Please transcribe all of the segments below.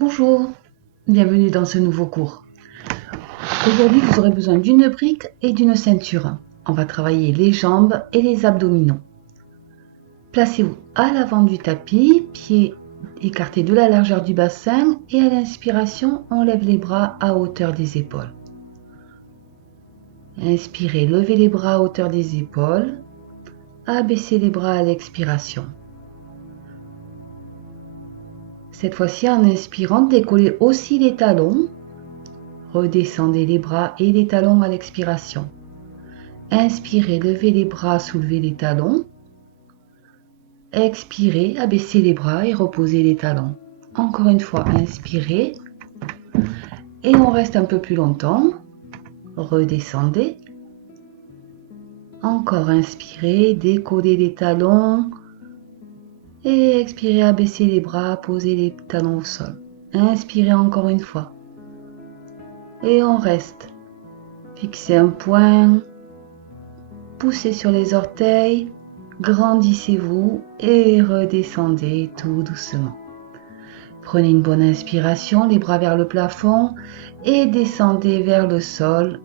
Bonjour, bienvenue dans ce nouveau cours. Aujourd'hui, vous aurez besoin d'une brique et d'une ceinture. On va travailler les jambes et les abdominaux. Placez-vous à l'avant du tapis, pieds écartés de la largeur du bassin et à l'inspiration, on lève les bras à hauteur des épaules. Inspirez, levez les bras à hauteur des épaules, abaissez les bras à l'expiration. Cette fois-ci, en inspirant, décollez aussi les talons. Redescendez les bras et les talons à l'expiration. Inspirez, levez les bras, soulevez les talons. Expirez, abaissez les bras et reposez les talons. Encore une fois, inspirez. Et on reste un peu plus longtemps. Redescendez. Encore inspirez, décollez les talons. Et expirez, abaissez les bras, posez les talons au sol. Inspirez encore une fois. Et on reste. Fixez un point. Poussez sur les orteils. Grandissez-vous et redescendez tout doucement. Prenez une bonne inspiration, les bras vers le plafond et descendez vers le sol.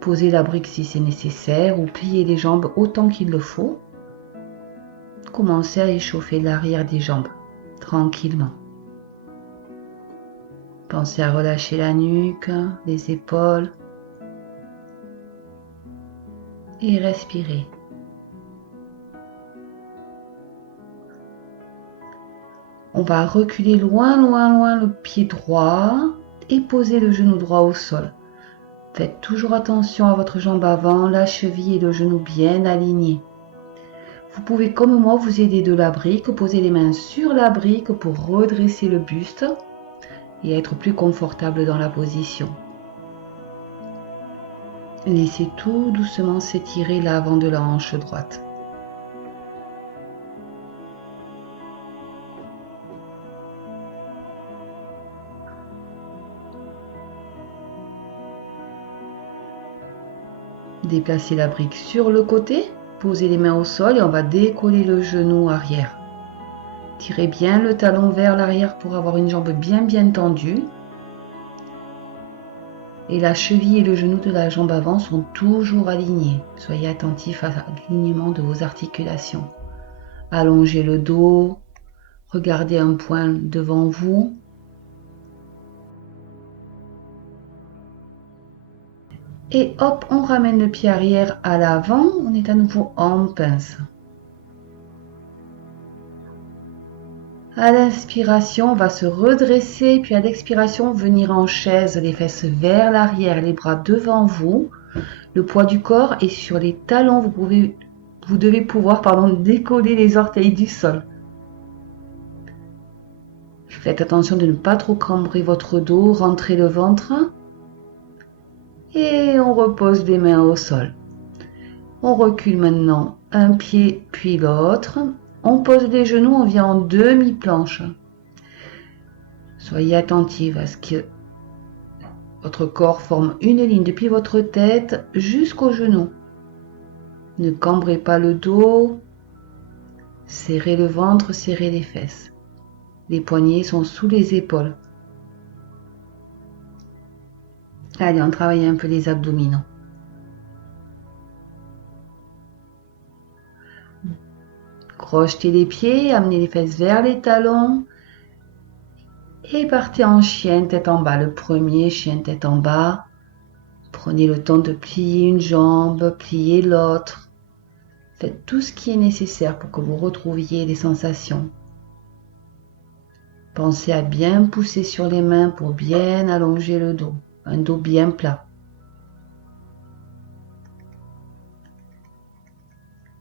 Posez la brique si c'est nécessaire ou pliez les jambes autant qu'il le faut. Commencez à échauffer l'arrière des jambes tranquillement. Pensez à relâcher la nuque, les épaules et respirez. On va reculer loin le pied droit et poser le genou droit au sol. Faites toujours attention à votre jambe avant, la cheville et le genou bien alignés. Vous pouvez comme moi vous aider de la brique, poser les mains sur la brique pour redresser le buste et être plus confortable dans la position. Laissez tout doucement s'étirer l'avant de la hanche droite. Déplacez la brique sur le côté, posez les mains au sol et on va décoller le genou arrière. Tirez bien le talon vers l'arrière pour avoir une jambe bien tendue. Et la cheville et le genou de la jambe avant sont toujours alignés. Soyez attentifs à l'alignement de vos articulations. Allongez le dos, regardez un point devant vous. Et hop, on ramène le pied arrière à l'avant, on est à nouveau en pince. À l'inspiration, on va se redresser, puis à l'expiration, venir en chaise, les fesses vers l'arrière, les bras devant vous. Le poids du corps est sur les talons, vous devez pouvoir décoller les orteils du sol. Faites attention de ne pas trop cambrer votre dos, rentrez le ventre. Et on repose les mains au sol. On recule maintenant un pied puis l'autre. On pose les genoux, on vient en demi-planche. Soyez attentifs à ce que votre corps forme une ligne depuis votre tête jusqu'aux genoux. Ne cambrez pas le dos. Serrez le ventre, serrez les fesses. Les poignets sont sous les épaules. Allez, on travaille un peu les abdominaux. Crochetez les pieds, amenez les fesses vers les talons et partez en chien tête en bas. Le premier chien tête en bas. Prenez le temps de plier une jambe, plier l'autre. Faites tout ce qui est nécessaire pour que vous retrouviez les sensations. Pensez à bien pousser sur les mains pour bien allonger le dos. Un dos bien plat.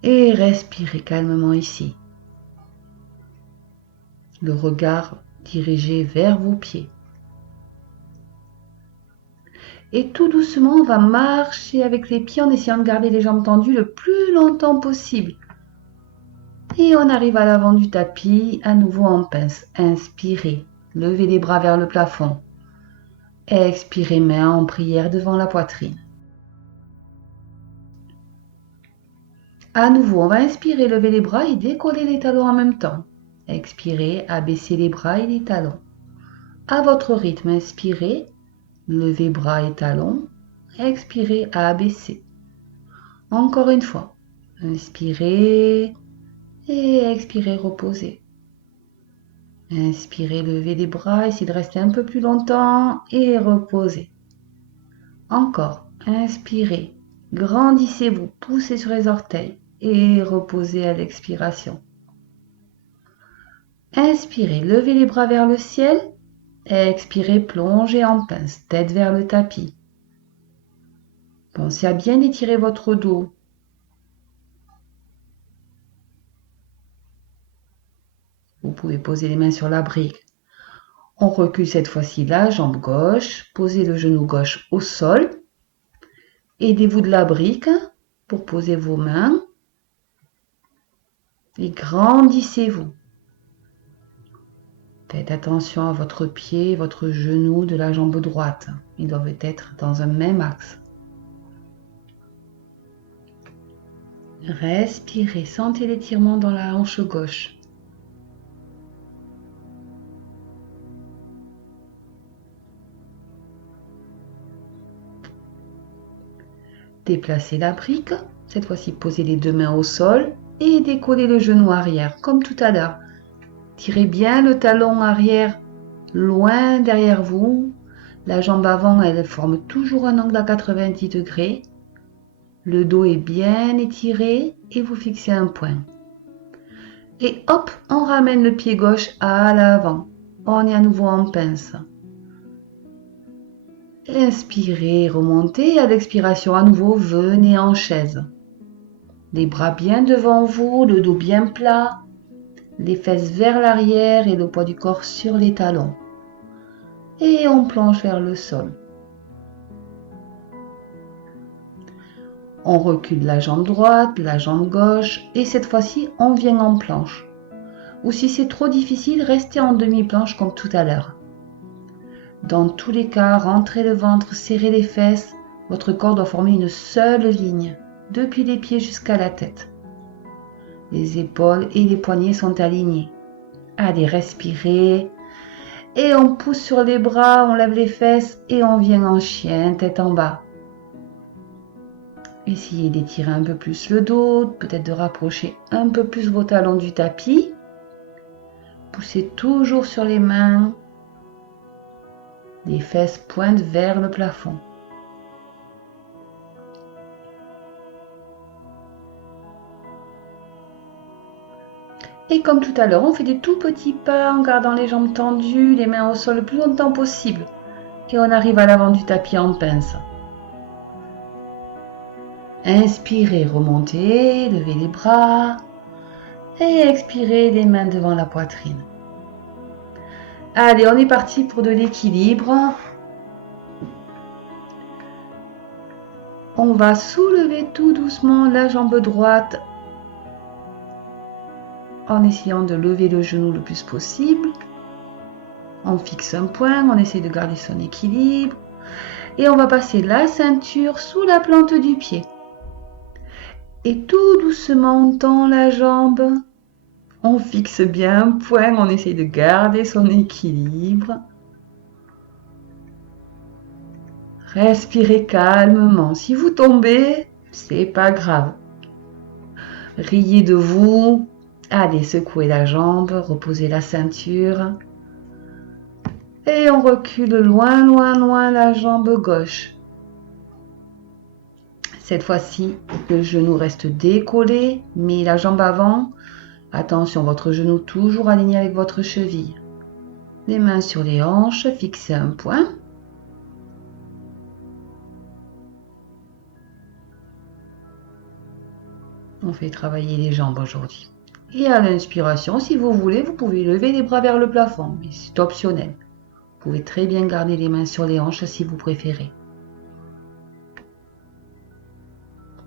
Et respirez calmement ici. Le regard dirigé vers vos pieds. Et tout doucement, on va marcher avec les pieds en essayant de garder les jambes tendues le plus longtemps possible. Et on arrive à l'avant du tapis, à nouveau en pince. Inspirez, levez les bras vers le plafond. Expirez, main en prière devant la poitrine. À nouveau, on va inspirer, lever les bras et décoller les talons en même temps. Expirez, abaissez les bras et les talons. À votre rythme, inspirez, levez bras et talons, expirez, abaissez. Encore une fois, inspirez et expirez, reposez. Inspirez, levez les bras, essayez de rester un peu plus longtemps et reposez. Encore, inspirez, grandissez-vous, poussez sur les orteils et reposez à l'expiration. Inspirez, levez les bras vers le ciel. Expirez, plongez en pince, tête vers le tapis. Pensez à bien étirer votre dos. Vous pouvez poser les mains sur la brique. On recule cette fois-ci la jambe gauche. Posez le genou gauche au sol. Aidez-vous de la brique pour poser vos mains. Et grandissez-vous. Faites attention à votre pied, votre genou de la jambe droite. Ils doivent être dans un même axe. Respirez, sentez l'étirement dans la hanche gauche. Déplacez la brique. Cette fois-ci, posez les deux mains au sol et décollez le genou arrière, comme tout à l'heure. Tirez bien le talon arrière loin derrière vous. La jambe avant, elle forme toujours un angle à 90 degrés. Le dos est bien étiré et vous fixez un point. Et hop, on ramène le pied gauche à l'avant. On est à nouveau en pince. Inspirez, remontez. À l'expiration, à nouveau, venez en chaise. Les bras bien devant vous, le dos bien plat. Les fesses vers l'arrière et le poids du corps sur les talons. Et on plonge vers le sol. On recule la jambe droite, la jambe gauche et cette fois-ci, on vient en planche. Ou si c'est trop difficile, restez en demi-planche comme tout à l'heure. Dans tous les cas, rentrez le ventre, serrez les fesses. Votre corps doit former une seule ligne, depuis les pieds jusqu'à la tête. Les épaules et les poignets sont alignés. Allez, respirez. Et on pousse sur les bras, on lève les fesses et on vient en chien, tête en bas. Essayez d'étirer un peu plus le dos, peut-être de rapprocher un peu plus vos talons du tapis. Poussez toujours sur les mains. Les fesses pointent vers le plafond. Et comme tout à l'heure, on fait des tout petits pas en gardant les jambes tendues, les mains au sol le plus longtemps possible. Et on arrive à l'avant du tapis en pince. Inspirez, remontez, levez les bras. Et expirez, les mains devant la poitrine. Allez, on est parti pour de l'équilibre. On va soulever tout doucement la jambe droite en essayant de lever le genou le plus possible. On fixe un point, on essaie de garder son équilibre. Et on va passer la ceinture sous la plante du pied. Et tout doucement, on tend la jambe. On fixe bien un point, on essaie de garder son équilibre. Respirez calmement. Si vous tombez, c'est pas grave. Riez de vous. Allez, secouez la jambe, reposez la ceinture. Et on recule loin, loin, loin la jambe gauche. Cette fois-ci, le genou reste décollé, mais la jambe avant, attention, votre genou toujours aligné avec votre cheville. Les mains sur les hanches, fixez un point. On fait travailler les jambes aujourd'hui. Et à l'inspiration, si vous voulez, vous pouvez lever les bras vers le plafond, mais c'est optionnel. Vous pouvez très bien garder les mains sur les hanches si vous préférez.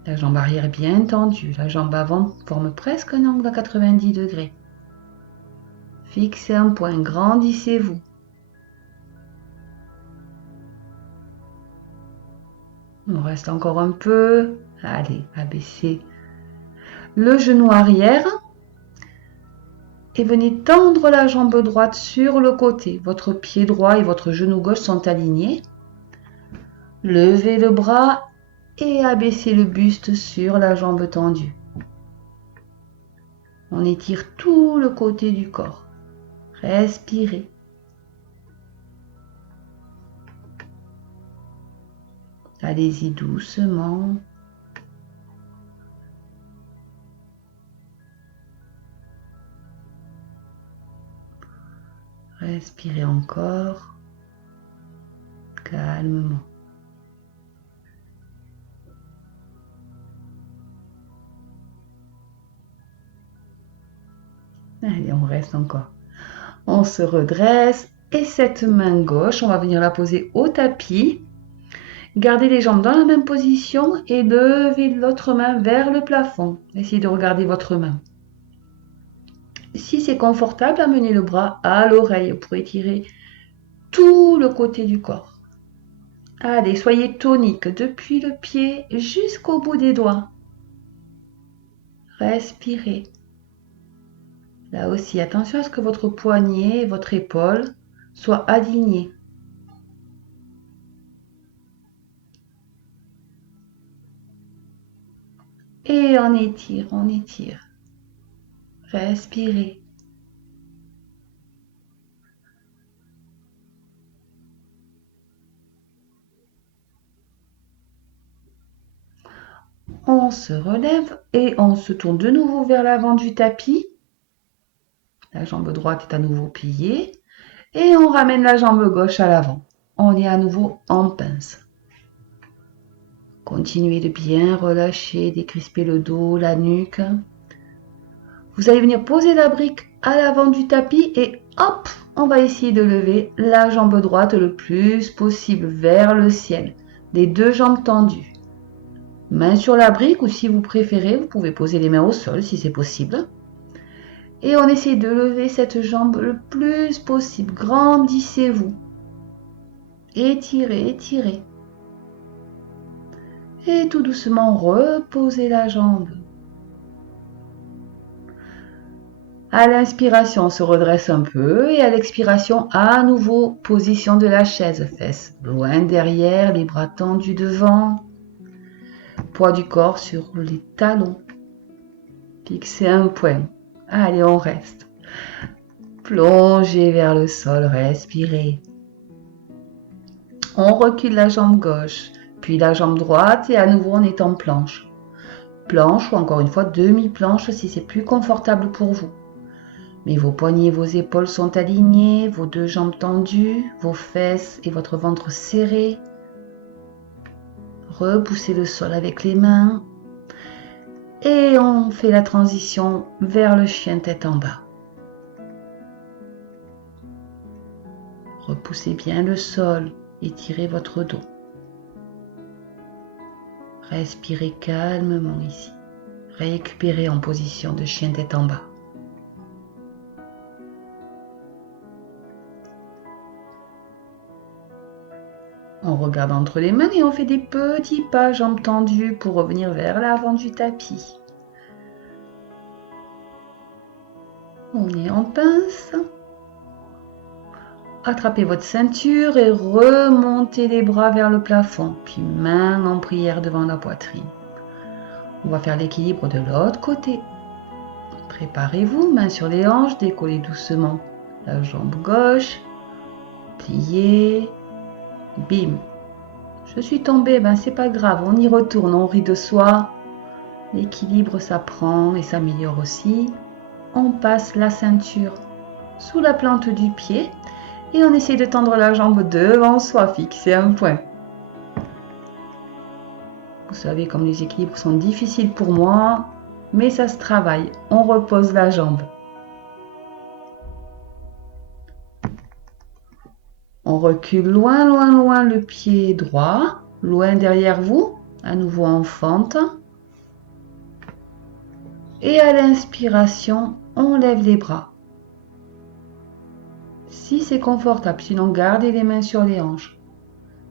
La jambe arrière est bien tendue, la jambe avant forme presque un angle à 90 degrés. Fixez un point, grandissez-vous. On reste encore un peu. Allez, abaissez le genou arrière. et venez tendre la jambe droite sur le côté. Votre pied droit et votre genou gauche sont alignés. Levez le bras et abaissez le buste sur la jambe tendue. On étire tout le côté du corps. Respirez. Allez-y doucement. Respirez encore. Calmement. Allez, on reste encore. On se redresse et cette main gauche, on va venir la poser au tapis. Gardez les jambes dans la même position et levez l'autre main vers le plafond. Essayez de regarder votre main. Si c'est confortable, amenez le bras à l'oreille pour étirer tout le côté du corps. Allez, soyez tonique depuis le pied jusqu'au bout des doigts. Respirez. Là aussi, attention à ce que votre poignet et votre épaule soient alignés. Et on étire, on étire. Respirez. On se relève et on se tourne de nouveau vers l'avant du tapis. La jambe droite est à nouveau pliée. Et on ramène la jambe gauche à l'avant. On est à nouveau en pince. Continuez de bien relâcher, décrisper le dos, la nuque. Vous allez venir poser la brique à l'avant du tapis et hop, on va essayer de lever la jambe droite le plus possible vers le ciel. Les deux jambes tendues. Main sur la brique ou si vous préférez, vous pouvez poser les mains au sol si c'est possible. Et on essaie de lever cette jambe le plus possible. Grandissez-vous. Étirez, étirez. Et tout doucement, reposez la jambe. À l'inspiration, on se redresse un peu et à l'expiration, à nouveau, position de la chaise. Fesses loin derrière, les bras tendus devant. Poids du corps sur les talons. Fixez un point. Allez, on reste. Plongez vers le sol, respirez. On recule la jambe gauche, puis la jambe droite et à nouveau on est en planche. Planche ou encore une fois demi-planche si c'est plus confortable pour vous. Mais vos poignets et vos épaules sont alignés, vos deux jambes tendues, vos fesses et votre ventre serrés. Repoussez le sol avec les mains. Et on fait la transition vers le chien tête en bas. Repoussez bien le sol, étirez votre dos. Respirez calmement ici. Récupérez en position de chien tête en bas. On regarde entre les mains et on fait des petits pas jambes tendues pour revenir vers l'avant du tapis. On est en pince. Attrapez votre ceinture et remontez les bras vers le plafond, puis main en prière devant la poitrine. On va faire l'équilibre de l'autre côté. Préparez-vous, main sur les hanches, décollez doucement la jambe gauche, pliez. Bim. Je suis tombée, ben c'est pas grave, on y retourne, on rit de soi. L'équilibre s'apprend et s'améliore aussi. On passe la ceinture sous la plante du pied et on essaie de tendre la jambe devant soi, fixer un point. Vous savez comme les équilibres sont difficiles pour moi, mais ça se travaille. On repose la jambe. On recule loin, loin, loin le pied droit, loin derrière vous, à nouveau en fente. Et à l'inspiration, on lève les bras. Si c'est confortable, sinon gardez les mains sur les hanches.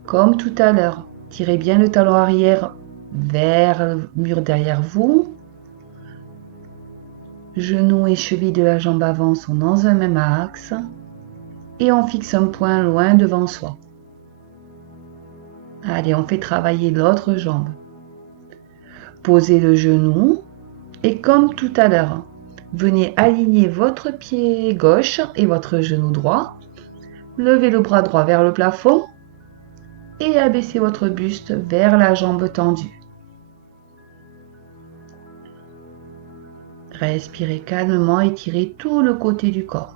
Comme tout à l'heure, tirez bien le talon arrière vers le mur derrière vous. Genoux et cheville de la jambe avant sont dans un même axe. Et on fixe un point loin devant soi. Allez, on fait travailler l'autre jambe. Posez le genou et comme tout à l'heure, venez aligner votre pied gauche et votre genou droit. Levez le bras droit vers le plafond et abaissez votre buste vers la jambe tendue. Respirez calmement, étirez tout le côté du corps.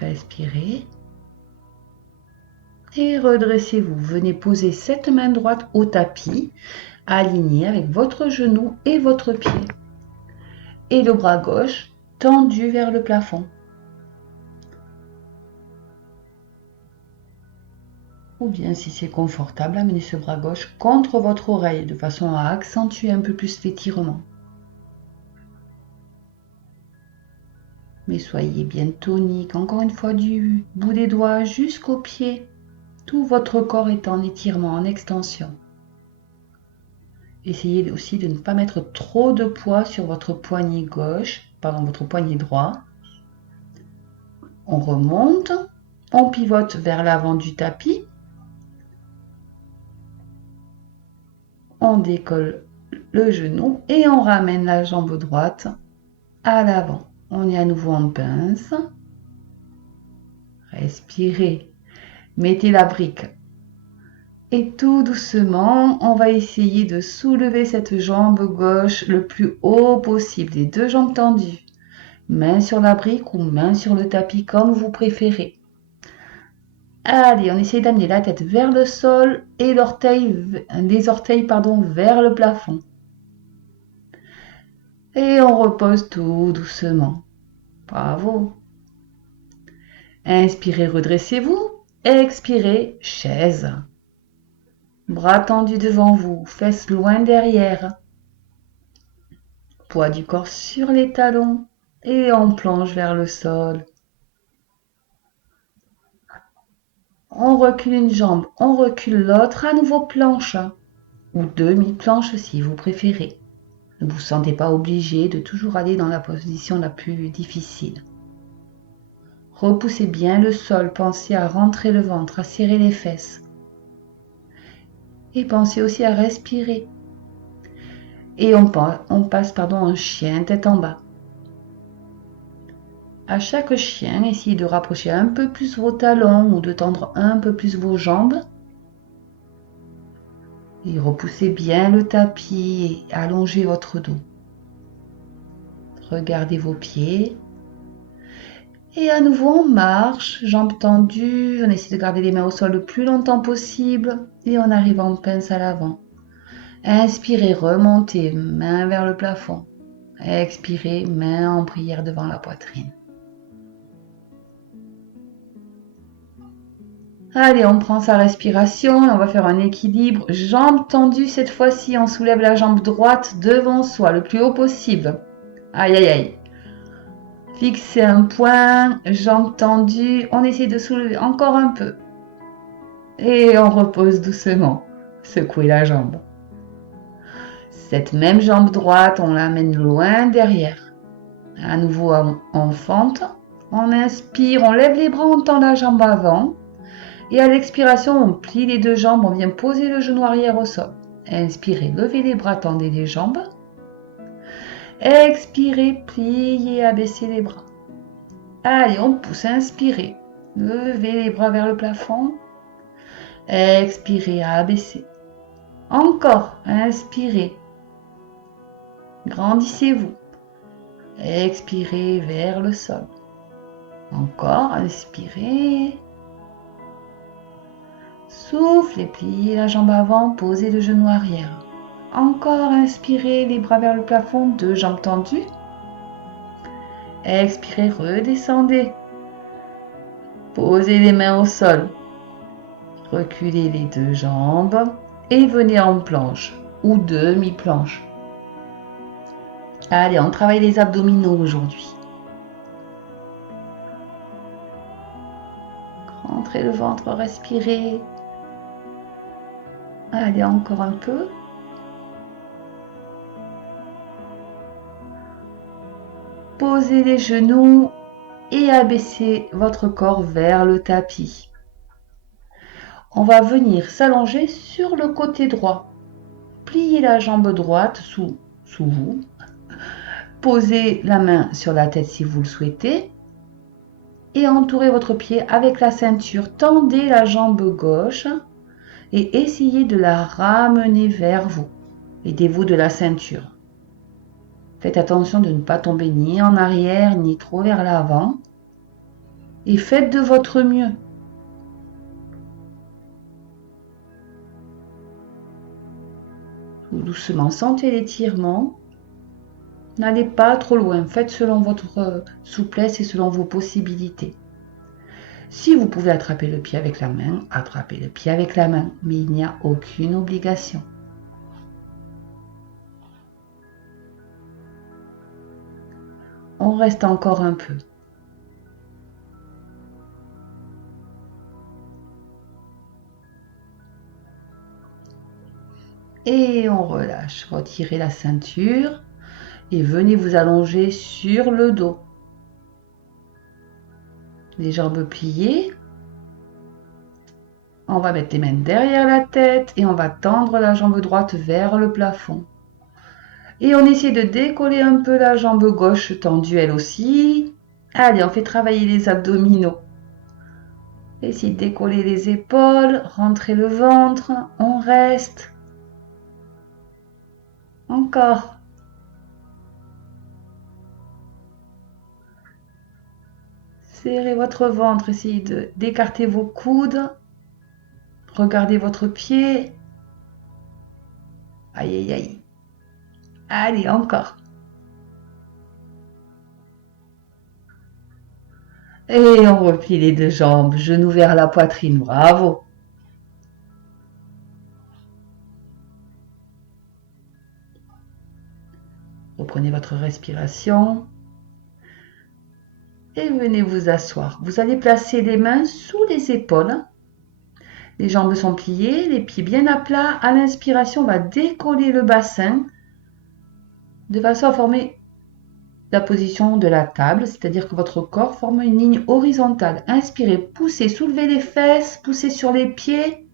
Respirez. Et redressez-vous. Venez poser cette main droite au tapis, alignée avec votre genou et votre pied. Et le bras gauche tendu vers le plafond. Ou bien, si c'est confortable, amenez ce bras gauche contre votre oreille de façon à accentuer un peu plus l'étirement. Mais soyez bien tonique, encore une fois du bout des doigts jusqu'aux pieds. Tout votre corps est en étirement, en extension. Essayez aussi de ne pas mettre trop de poids sur votre poignet gauche, votre poignet droit. On remonte, on pivote vers l'avant du tapis. On décolle le genou et on ramène la jambe droite à l'avant. On est à nouveau en pince. Respirez. Mettez la brique. Et tout doucement, on va essayer de soulever cette jambe gauche le plus haut possible. Les deux jambes tendues. Main sur la brique ou main sur le tapis comme vous préférez. Allez, on essaye d'amener la tête vers le sol et les orteils vers le plafond. Et on repose tout doucement. Bravo. Inspirez, redressez-vous. Expirez, chaise. Bras tendus devant vous, fesses loin derrière. Poids du corps sur les talons et on plonge vers le sol. On recule une jambe, on recule l'autre, à nouveau planche ou demi-planche si vous préférez. Ne vous sentez pas obligé de toujours aller dans la position la plus difficile. Repoussez bien le sol, pensez à rentrer le ventre, à serrer les fesses. Et pensez aussi à respirer. Et on passe en chien, tête en bas. À chaque chien, essayez de rapprocher un peu plus vos talons ou de tendre un peu plus vos jambes. Et repoussez bien le tapis et allongez votre dos. Regardez vos pieds. Et à nouveau, on marche, jambes tendues. On essaie de garder les mains au sol le plus longtemps possible. Et on arrive en pince à l'avant. Inspirez, remontez, main vers le plafond. Expirez, main en prière devant la poitrine. Allez, on prend sa respiration et on va faire un équilibre. Jambes tendues cette fois-ci, on soulève la jambe droite devant soi, le plus haut possible. Aïe, aïe, aïe. Fixez un point, jambes tendues, on essaie de soulever encore un peu. Et on repose doucement. Secouez la jambe. Cette même jambe droite, on l'amène loin derrière. À nouveau en fente. On inspire, on lève les bras, on tend la jambe avant. Et à l'expiration, on plie les deux jambes, on vient poser le genou arrière au sol. Inspirez, levez les bras, tendez les jambes. Expirez, pliez, abaissez les bras. Allez, on pousse, inspirez. Levez les bras vers le plafond. Expirez, abaissez. Encore, inspirez. Grandissez-vous. Expirez vers le sol. Encore, inspirez. Soufflez, pliez la jambe avant, posez le genou arrière. Encore, inspirez, les bras vers le plafond, deux jambes tendues. Expirez, redescendez. Posez les mains au sol. Reculez les deux jambes. et venez en planche ou demi-planche. Allez, on travaille les abdominaux aujourd'hui. Rentrez le ventre, respirez. Allez, encore un peu. Posez les genoux et abaissez votre corps vers le tapis. On va venir s'allonger sur le côté droit. Pliez la jambe droite sous vous. Posez la main sur la tête si vous le souhaitez. Et entourez votre pied avec la ceinture. Tendez la jambe gauche et essayez de la ramener vers vous. Aidez-vous de la ceinture. Faites attention de ne pas tomber ni en arrière ni trop vers l'avant. Et faites de votre mieux. Tout doucement, sentez l'étirement. N'allez pas trop loin. Faites selon votre souplesse et selon vos possibilités. Si vous pouvez attraper le pied avec la main, attrapez le pied avec la main. Mais il n'y a aucune obligation. On reste encore un peu. Et on relâche. Retirez la ceinture et venez vous allonger sur le dos. Les jambes pliées. On va mettre les mains derrière la tête et on va tendre la jambe droite vers le plafond. Et on essaie de décoller un peu la jambe gauche tendue elle aussi. Allez, on fait travailler les abdominaux. Essayez de décoller les épaules, rentrez le ventre, on reste. Encore. Serrez votre ventre, essayez d'écarter vos coudes. Regardez votre pied. Aïe, aïe, aïe. Allez, encore. Et on replie les deux jambes, genoux vers la poitrine. Bravo. Reprenez votre respiration. Et venez vous asseoir. Vous allez placer les mains sous les épaules. Les jambes sont pliées, les pieds bien à plat. À l'inspiration, on va décoller le bassin de façon à former la position de la table, c'est-à-dire que votre corps forme une ligne horizontale. Inspirez, poussez, soulevez les fesses, poussez sur les pieds.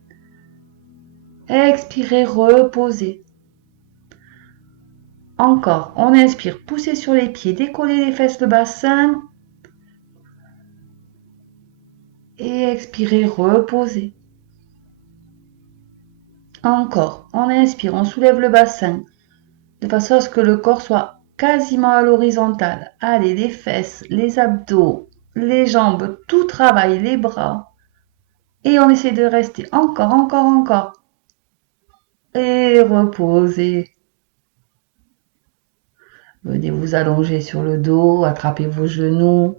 Expirez, reposez. Encore, on inspire, poussez sur les pieds, décollez les fesses, le bassin. Et expirez, reposez. Encore, on inspire, on soulève le bassin de façon à ce que le corps soit quasiment à l'horizontale. Allez, les fesses, les abdos, les jambes, tout travaille, les bras. Et on essaie de rester encore, encore, encore. Et reposez. Venez vous allonger sur le dos, attrapez vos genoux.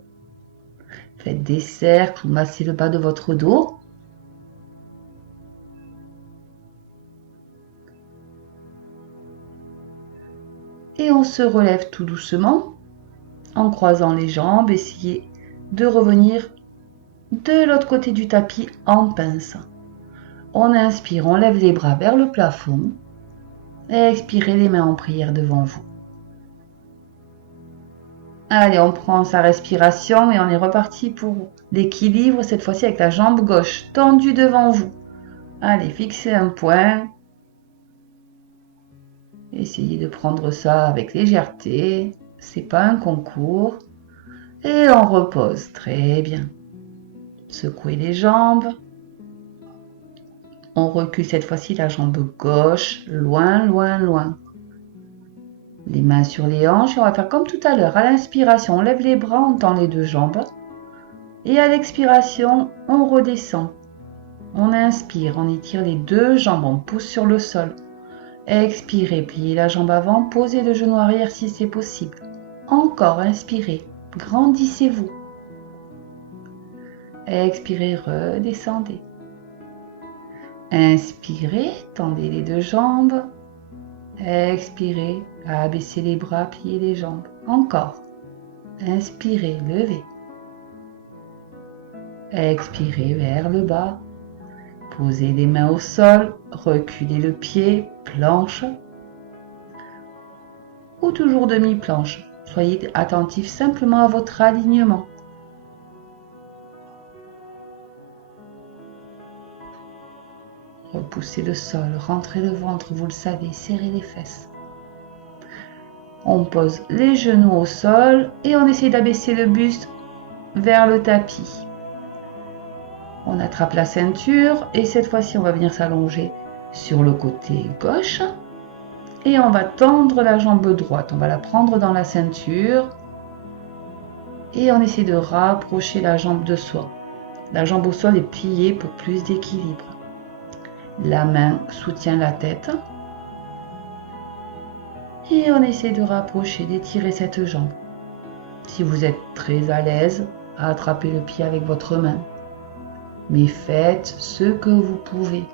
Faites des cercles, massez le bas de votre dos. Et on se relève tout doucement en croisant les jambes. Essayez de revenir de l'autre côté du tapis en pince. On inspire, on lève les bras vers le plafond. Et expirez les mains en prière devant vous. Allez, on prend sa respiration et on est reparti pour l'équilibre, cette fois-ci avec la jambe gauche tendue devant vous. Allez, fixez un point. Essayez de prendre ça avec légèreté. C'est pas un concours. Et on repose. Très bien. Secouez les jambes. On recule cette fois-ci la jambe gauche. Loin, loin, loin. Les mains sur les hanches. On va faire comme tout à l'heure. À l'inspiration, on lève les bras, on tend les deux jambes. Et à l'expiration, on redescend. On inspire, on étire les deux jambes, on pousse sur le sol. Expirez, pliez la jambe avant, posez le genou arrière si c'est possible. Encore, inspirez, grandissez-vous. Expirez, redescendez. Inspirez, tendez les deux jambes. Expirez, abaissez les bras, pliez les jambes. Encore. Inspirez, levez. Expirez vers le bas. Posez les mains au sol, reculez le pied, planche. Ou toujours demi-planche. Soyez attentif simplement à votre alignement. Repoussez le sol, rentrez le ventre, vous le savez, serrez les fesses. On pose les genoux au sol et on essaie d'abaisser le buste vers le tapis. On attrape la ceinture et cette fois-ci on va venir s'allonger sur le côté gauche et on va tendre la jambe droite. On va la prendre dans la ceinture et on essaie de rapprocher la jambe de soi. La jambe au sol est pliée pour plus d'équilibre. La main soutient la tête. Et on essaie de rapprocher, d'étirer cette jambe. Si vous êtes très à l'aise, attrapez le pied avec votre main. Mais faites ce que vous pouvez.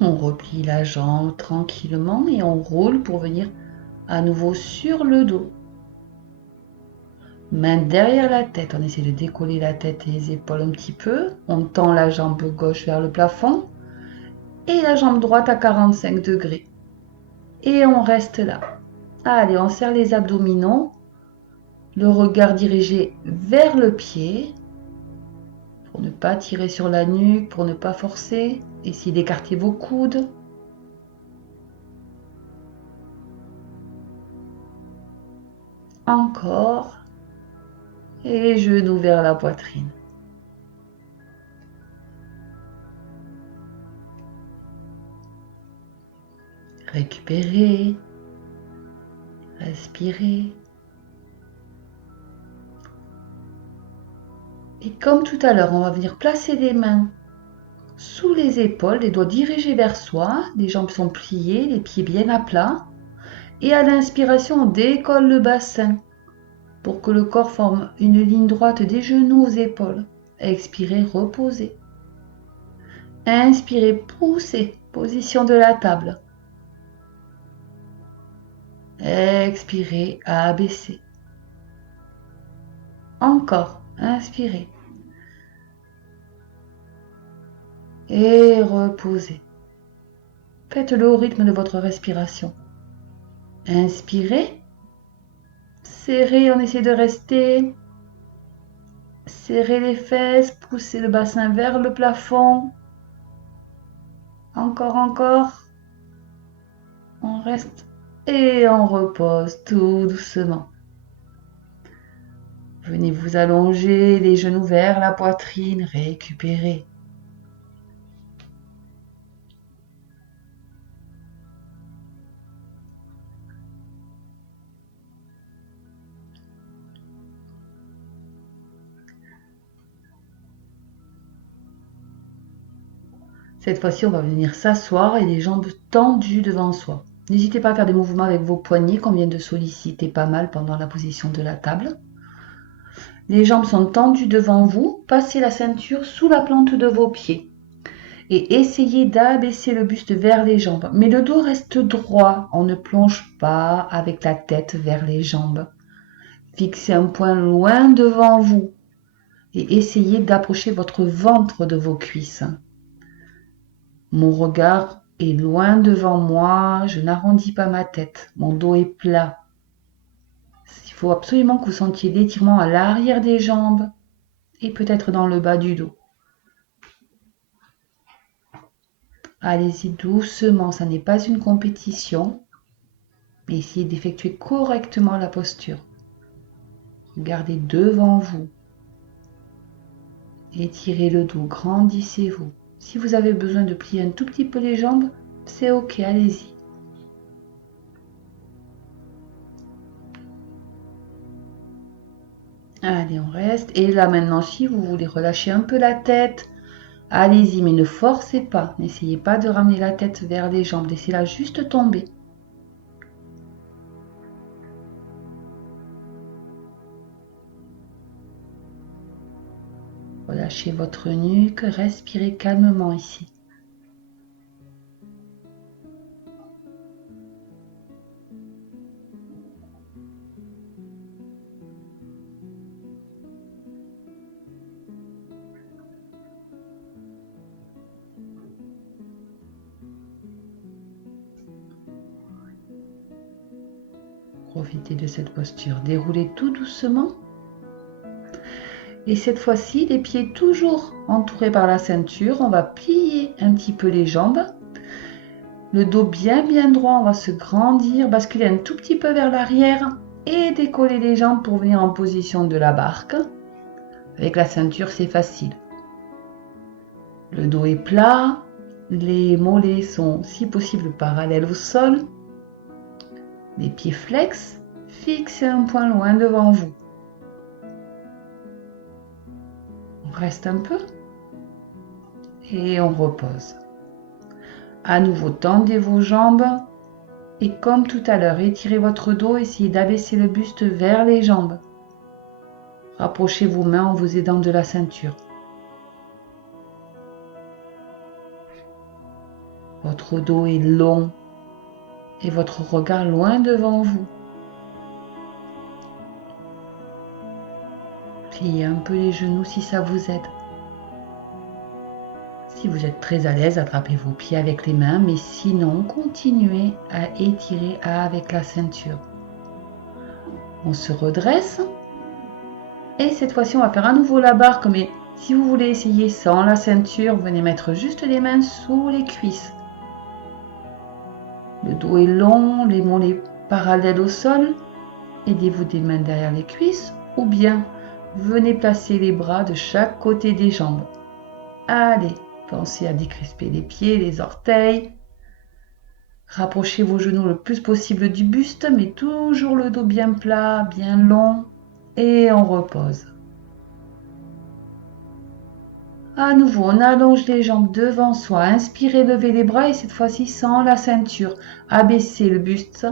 On replie la jambe tranquillement et on roule pour venir à nouveau sur le dos. Main derrière la tête, on essaie de décoller la tête et les épaules un petit peu. On tend la jambe gauche vers le plafond et la jambe droite à 45 degrés. Et on reste là. Allez, on serre les abdominaux. Le regard dirigé vers le pied. Pour ne pas tirer sur la nuque, pour ne pas forcer. Essayez d'écarter vos coudes. Encore. Et genoux vers la poitrine. Récupérez. Respirez. Et comme tout à l'heure, on va venir placer les mains sous les épaules, les doigts dirigés vers soi, les jambes sont pliées, les pieds bien à plat. Et à l'inspiration, on décolle le bassin pour que le corps forme une ligne droite des genoux aux épaules. Expirez, reposez. Inspirez, poussez, position de la table. Expirez, abaissez. Encore, inspirez. Et reposez. Faites-le au rythme de votre respiration. Inspirez. Serrez, on essaie de rester. Serrez les fesses, poussez le bassin vers le plafond. Encore, encore. On reste et on repose tout doucement. Venez vous allonger, les genoux vers la poitrine, récupérez. Cette fois-ci, on va venir s'asseoir et les jambes tendues devant soi. N'hésitez pas à faire des mouvements avec vos poignets qu'on vient de solliciter pas mal pendant la position de la table. Les jambes sont tendues devant vous. Passez la ceinture sous la plante de vos pieds. Et essayez d'abaisser le buste vers les jambes. Mais le dos reste droit. On ne plonge pas avec la tête vers les jambes. Fixez un point loin devant vous. Et essayez d'approcher votre ventre de vos cuisses. Mon regard est loin devant moi, je n'arrondis pas ma tête, mon dos est plat. Il faut absolument que vous sentiez l'étirement à l'arrière des jambes et peut-être dans le bas du dos. Allez-y doucement, ça n'est pas une compétition, mais essayez d'effectuer correctement la posture. Regardez devant vous. Étirez le dos, grandissez-vous. Si vous avez besoin de plier un tout petit peu les jambes, c'est ok, allez-y. Allez, on reste. Et là maintenant, si vous voulez relâcher un peu la tête, allez-y, mais ne forcez pas. N'essayez pas de ramener la tête vers les jambes. Laissez-la juste tomber. Relâchez votre nuque, respirez calmement ici. Profitez de cette posture. Déroulez tout doucement. Et cette fois-ci, les pieds toujours entourés par la ceinture. On va plier un petit peu les jambes. Le dos bien droit, on va se grandir, basculer un tout petit peu vers l'arrière et décoller les jambes pour venir en position de la barque. Avec la ceinture, c'est facile. Le dos est plat, les mollets sont si possible parallèles au sol. Les pieds flex, fixez un point loin devant vous. On reste un peu et on repose. À nouveau, tendez vos jambes et comme tout à l'heure, étirez votre dos, essayez d'abaisser le buste vers les jambes. Rapprochez vos mains en vous aidant de la ceinture. Votre dos est long et votre regard loin devant vous. Pliez un peu les genoux si ça vous aide. Si vous êtes très à l'aise, attrapez vos pieds avec les mains, mais sinon, continuez à étirer avec la ceinture. On se redresse. Et cette fois-ci, on va faire à nouveau la barque, mais si vous voulez essayer sans la ceinture, venez mettre juste les mains sous les cuisses. Le dos est long, les mollets parallèles au sol. Aidez-vous des mains derrière les cuisses ou bien venez placer les bras de chaque côté des jambes. Allez, pensez à décrisper les pieds, les orteils. Rapprochez vos genoux le plus possible du buste, mais toujours le dos bien plat, bien long. Et on repose. À nouveau, on allonge les jambes devant soi. Inspirez, levez les bras et cette fois-ci sans la ceinture. Abaissez le buste.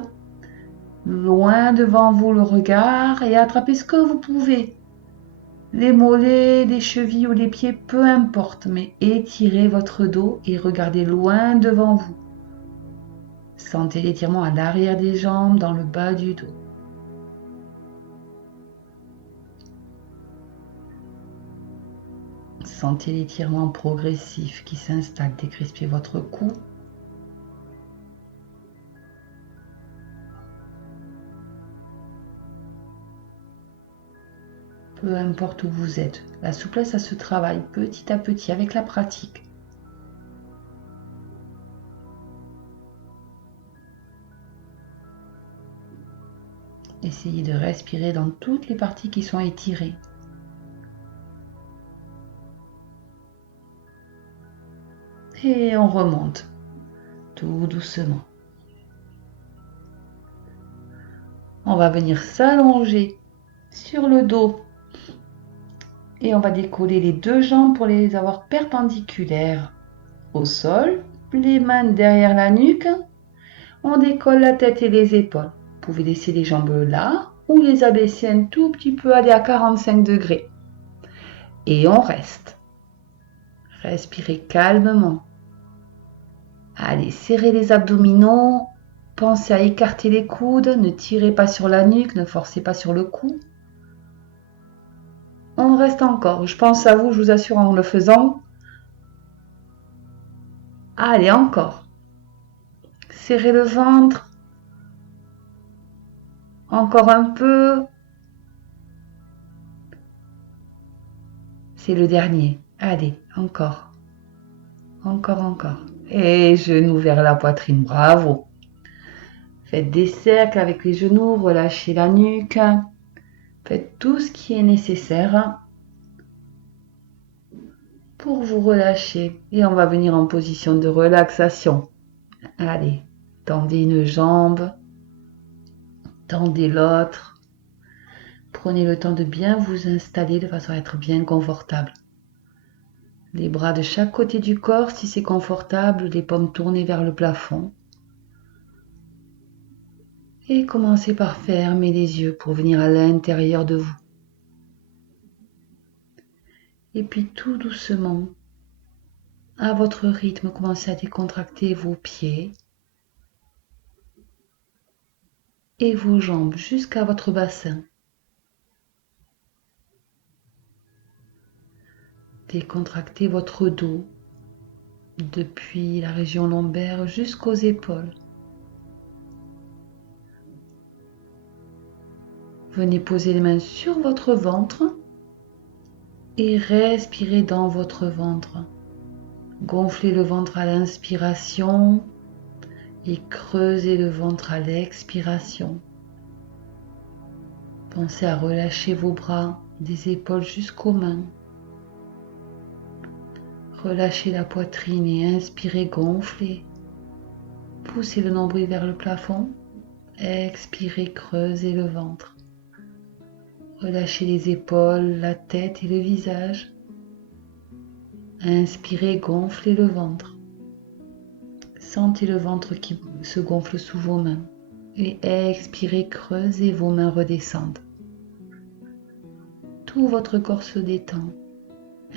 Loin devant vous le regard et attrapez ce que vous pouvez. Les mollets, les chevilles ou les pieds, peu importe, mais étirez votre dos et regardez loin devant vous. Sentez l'étirement à l'arrière des jambes, dans le bas du dos. Sentez l'étirement progressif qui s'installe. Décrispez votre cou. Peu importe où vous êtes, la souplesse, ça se travaille petit à petit avec la pratique. Essayez de respirer dans toutes les parties qui sont étirées. Et on remonte, tout doucement. On va venir s'allonger sur le dos. Et on va décoller les deux jambes pour les avoir perpendiculaires au sol. Les mains derrière la nuque. On décolle la tête et les épaules. Vous pouvez laisser les jambes là ou les abaisser un tout petit peu, aller à 45 degrés. Et on reste. Respirez calmement. Allez, serrez les abdominaux. Pensez à écarter les coudes. Ne tirez pas sur la nuque, ne forcez pas sur le cou. On reste encore. Je pense à vous, je vous assure, en le faisant. Allez, encore. Serrez le ventre. Encore un peu. C'est le dernier. Allez, encore. Encore. Et genoux vers la poitrine. Bravo. Faites des cercles avec les genoux. Relâchez la nuque. Faites tout ce qui est nécessaire pour vous relâcher. Et on va venir en position de relaxation. Allez, tendez une jambe. Tendez l'autre. Prenez le temps de bien vous installer de façon à être bien confortable. Les bras de chaque côté du corps, si c'est confortable, les paumes tournées vers le plafond. Et commencez par fermer les yeux pour venir à l'intérieur de vous. Et puis tout doucement, à votre rythme, commencez à décontracter vos pieds et vos jambes jusqu'à votre bassin. Décontractez votre dos depuis la région lombaire jusqu'aux épaules. Venez poser les mains sur votre ventre et respirez dans votre ventre. Gonflez le ventre à l'inspiration et creusez le ventre à l'expiration. Pensez à relâcher vos bras des épaules jusqu'aux mains. Relâchez la poitrine et inspirez, gonflez. Poussez le nombril vers le plafond. Expirez, creusez le ventre. Relâchez les épaules, la tête et le visage. Inspirez, gonflez le ventre. Sentez le ventre qui se gonfle sous vos mains. Et expirez, creusez, vos mains redescendent. Tout votre corps se détend.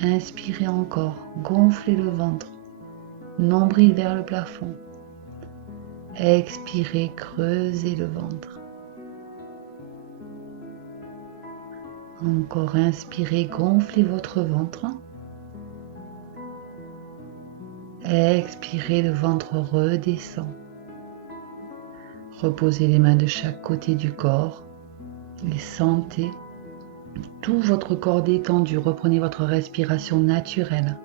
Inspirez encore, gonflez le ventre. Nombril vers le plafond. Expirez, creusez le ventre. Encore inspirez, gonflez votre ventre. Expirez, le ventre redescend. Reposez les mains de chaque côté du corps et sentez tout votre corps détendu. Reprenez votre respiration naturelle.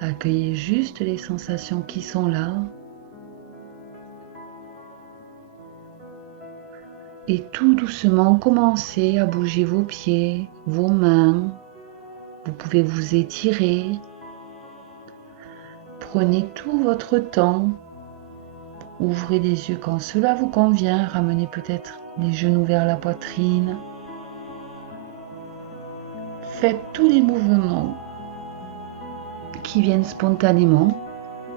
Accueillez juste les sensations qui sont là. Et tout doucement, commencez à bouger vos pieds, vos mains. Vous pouvez vous étirer. Prenez tout votre temps. Ouvrez les yeux quand cela vous convient. Ramenez peut-être les genoux vers la poitrine. Faites tous les mouvements qui viennent spontanément.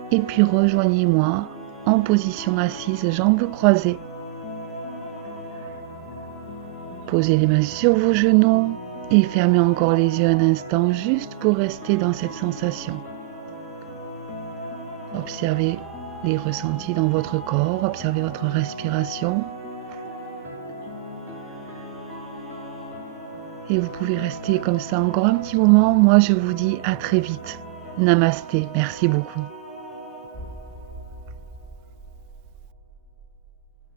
Et puis rejoignez-moi en position assise, jambes croisées. Posez les mains sur vos genoux et fermez encore les yeux un instant juste pour rester dans cette sensation. Observez les ressentis dans votre corps, observez votre respiration. Et vous pouvez rester comme ça encore un petit moment. Moi, je vous dis à très vite. Namasté, merci beaucoup.